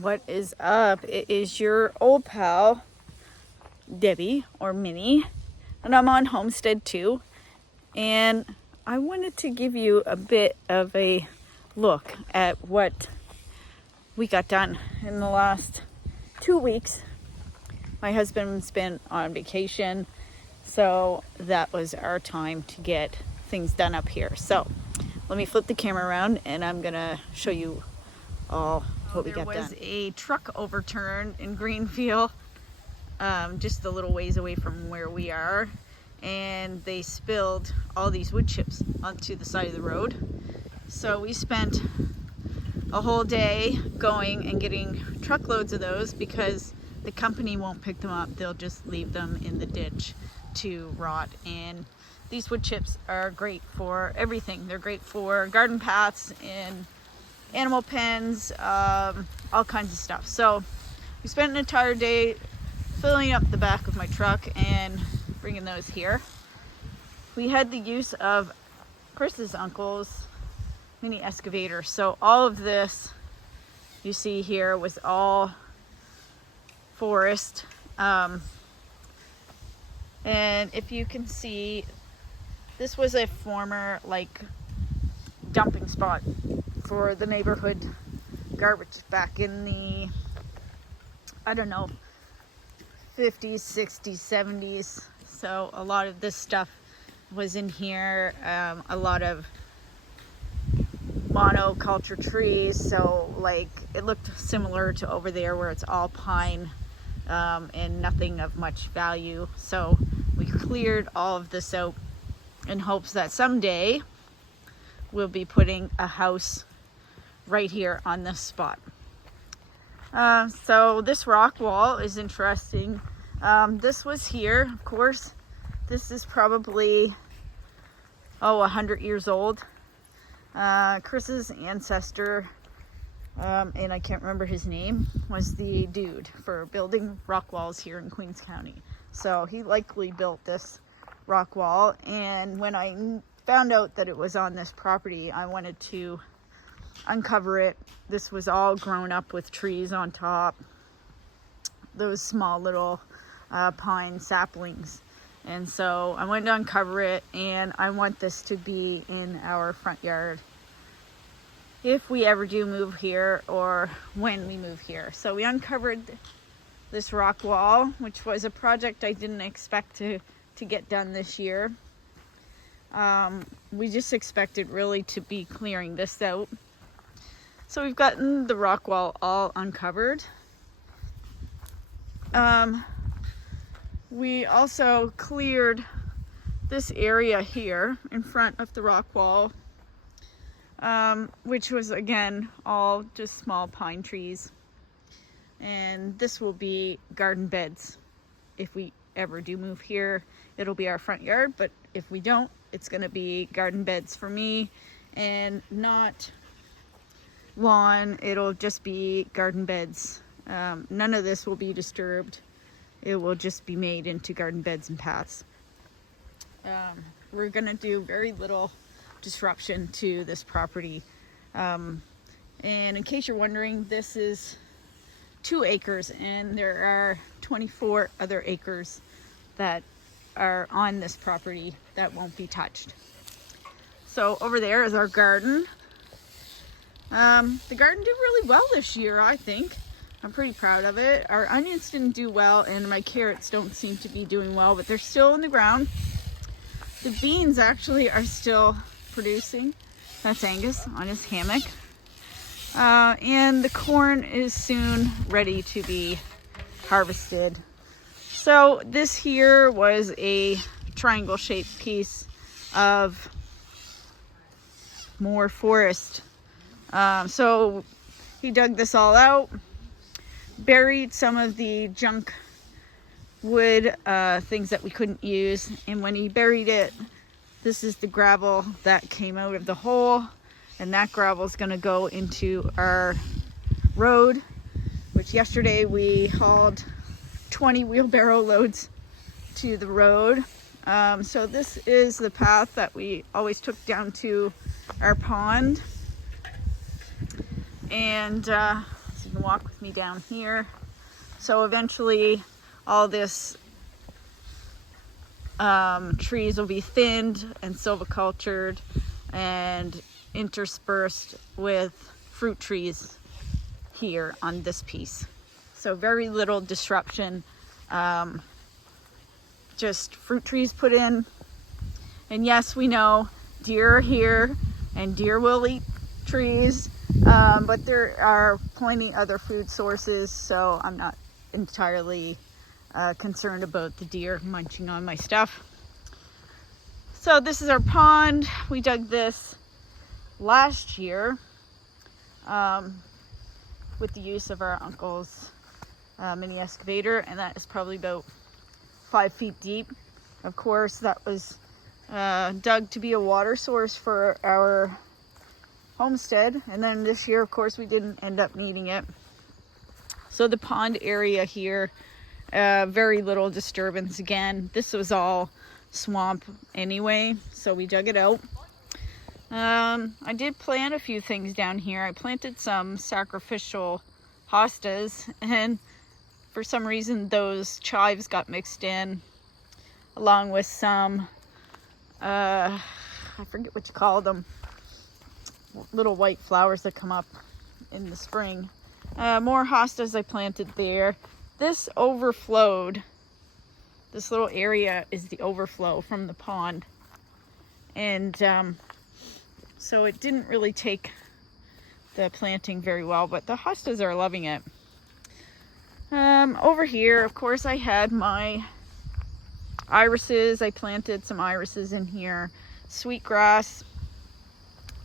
What is up? It is your old pal, Debbie, or Minnie, and I'm on Homestead too. And I wanted to give you a bit of a look at what we got done in the last 2 weeks. My husband's been on vacation, so that was our time to get things done up here. So let me flip the camera around and I'm gonna show you all what we got done. There was a truck overturned in Greenfield, just a little ways away from where we are, and they spilled all these wood chips onto the side of the road. So we spent a whole day going and getting truckloads of those because the company won't pick them up. They'll just leave them in the ditch to rot. And these wood chips are great for everything. They're great for garden paths and animal pens, all kinds of stuff. So we spent an entire day filling up the back of my truck and bringing those here. We had the use of Chris's uncle's mini excavator. So all of this you see here was all forest. And if you can see, this was a former dumping spot for the neighborhood garbage back in the, I don't know, 50s, 60s, 70s. So a lot of this stuff was in here. A lot of monoculture trees. So it looked similar to over there where it's all pine and nothing of much value. So we cleared all of this out in hopes that someday we'll be putting a house right here on this spot. So this rock wall is interesting. This was here, of course. This is probably 100 years old. Chris's ancestor, and I can't remember his name, was the dude for building rock walls here in Queens County. So he likely built this rock wall, and when I found out that it was on this property, I wanted to uncover it. This was all grown up with trees on top, those small little pine saplings, and so I wanted to uncover it, and I want this to be in our front yard if we ever do move here or when we move here. So we uncovered this rock wall, which was a project I didn't expect to get done this year. We just expected really to be clearing this out. So we've gotten the rock wall all uncovered. We also cleared this area here in front of the rock wall, which was again all just small pine trees. And this will be garden beds. If we ever do move here, it'll be our front yard, but if we don't, it's going to be garden beds for me and not lawn. It'll just be garden beds. None of this will be disturbed. It will just be made into garden beds and paths. We're going to do very little disruption to this property. And in case you're wondering, this is 2 acres and there are 24 other acres that are on this property that won't be touched. So over there is our garden. The garden did really well this year, I think. I'm pretty proud of it. Our onions didn't do well and my carrots don't seem to be doing well, but they're still in the ground. The beans actually are still producing. That's Angus on his hammock. And the corn is soon ready to be harvested. So this here was a triangle shaped piece of more forest. So he dug this all out, buried some of the junk wood, things that we couldn't use, and when he buried it, this is the gravel that came out of the hole, and that gravel is going to go into our road, which yesterday we hauled 20 wheelbarrow loads to the road. So this is the path that we always took down to our pond. And see if can walk with me down here. So eventually all this trees will be thinned and silvicultured and interspersed with fruit trees here on this piece. So very little disruption, just fruit trees put in. And yes, we know deer are here and deer will eat trees, but there are plenty other food sources, so I'm not entirely concerned about the deer munching on my stuff. So this is our pond. We dug this last year with the use of our uncle's mini excavator, and that is probably about 5 feet deep. Of course, that was dug to be a water source for our homestead, and then this year, of course, we didn't end up needing it. So the pond area here, very little disturbance. Again, this was all swamp anyway, so we dug it out. I did plant a few things down here. I planted some sacrificial hostas, and for some reason those chives got mixed in along with some I forget what you call them, little white flowers that come up in the spring. More hostas I planted there. This overflowed. This little area is the overflow from the pond, and so it didn't really take the planting very well, but the hostas are loving it. Over here, of course, I had my irises. I planted some irises in here. Sweetgrass.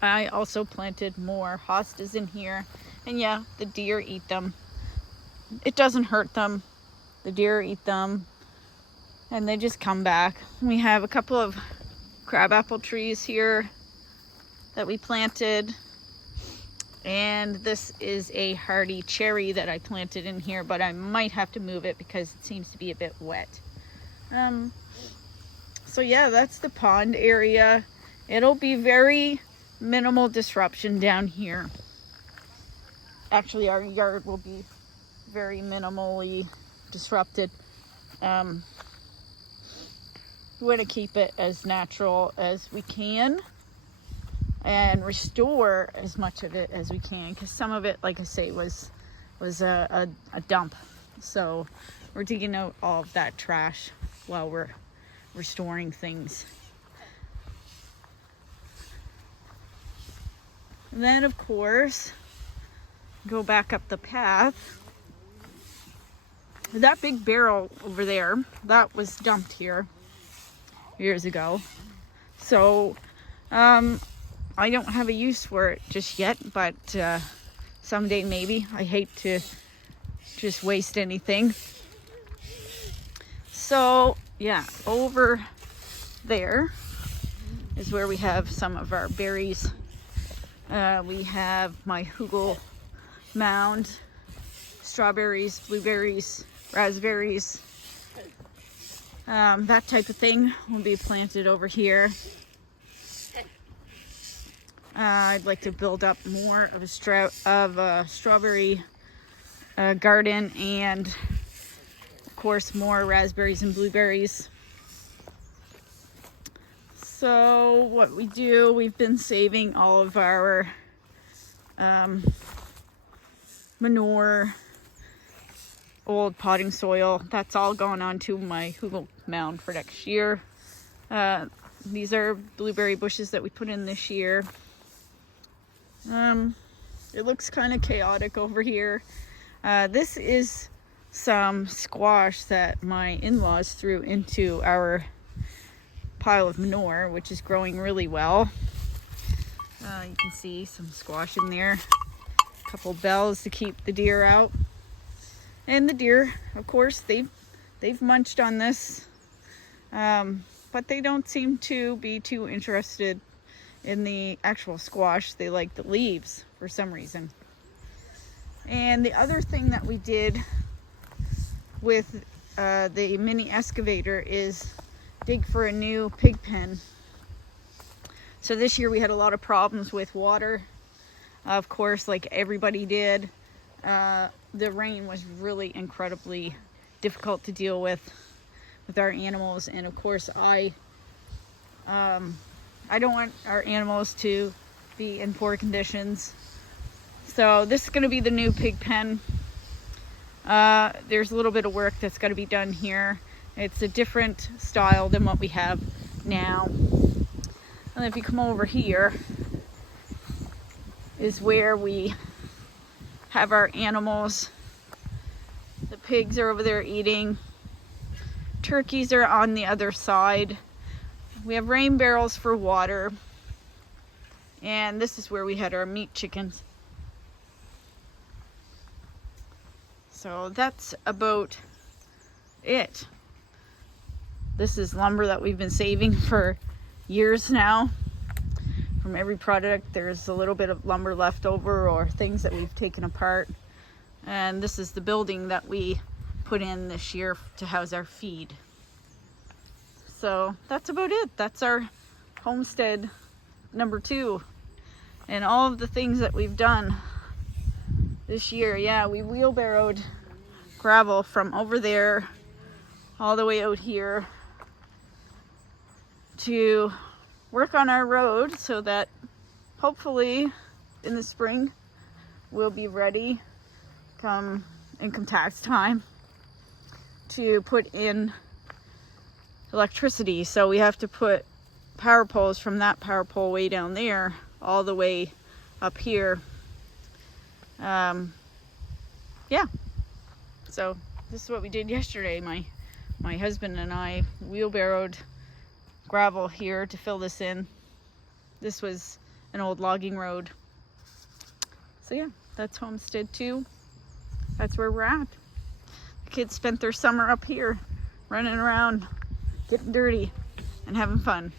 I also planted more hostas in here. And yeah, the deer eat them. It doesn't hurt them. The deer eat them. And they just come back. We have a couple of crabapple trees here that we planted. And this is a hardy cherry that I planted in here, but I might have to move it because it seems to be a bit wet. So yeah, that's the pond area. It'll be very minimal disruption down here. Actually, our yard will be very minimally disrupted. We want to keep it as natural as we can and restore as much of it as we can, because some of it, like I say, was a dump. So we're digging out all of that trash while we're restoring things. And then, of course, go back up the path. That big barrel over there, that was dumped here years ago. So I don't have a use for it just yet, but someday maybe. I hate to just waste anything. So yeah, over there is where we have some of our berries. We have my hugel mound, strawberries, blueberries, raspberries, that type of thing will be planted over here. I'd like to build up more of a strawberry garden, and of course more raspberries and blueberries. So what we do, we've been saving all of our manure, old potting soil. That's all going onto my hugel mound for next year. These are blueberry bushes that we put in this year. It looks kind of chaotic over here. This is some squash that my in-laws threw into our pile of manure, which is growing really well. You can see some squash in there. A couple bells to keep the deer out. And the deer, of course, they've munched on this, but they don't seem to be too interested in the actual squash. They like the leaves for some reason. And the other thing that we did with the mini excavator is dig for a new pig pen. So this year we had a lot of problems with water, of course, like everybody did. the rain was really incredibly difficult to deal with our animals. And of course, I don't want our animals to be in poor conditions. So this is going to be the new pig pen. There's a little bit of work that's got to be done here. It's a different style than what we have now. And if you come over here is where we have our animals. The pigs are over there eating. Turkeys are on the other side. We have rain barrels for water. And this is where we had our meat chickens. So that's about it. This is lumber that we've been saving for years now. From every product, there's a little bit of lumber left over or things that we've taken apart. And this is the building that we put in this year to house our feed. So that's about it. That's our homestead number 2. And all of the things that we've done this year. Yeah, we wheelbarrowed gravel from over there all the way out here to work on our road so that hopefully in the spring we'll be ready come income tax time to put in electricity. So we have to put power poles from that power pole way down there all the way up here. Yeah, so this is what we did yesterday. My husband and I wheelbarrowed gravel here to fill this in. This was an old logging road. So yeah, that's Homestead 2. That's where we're at. The kids spent their summer up here running around, getting dirty and having fun.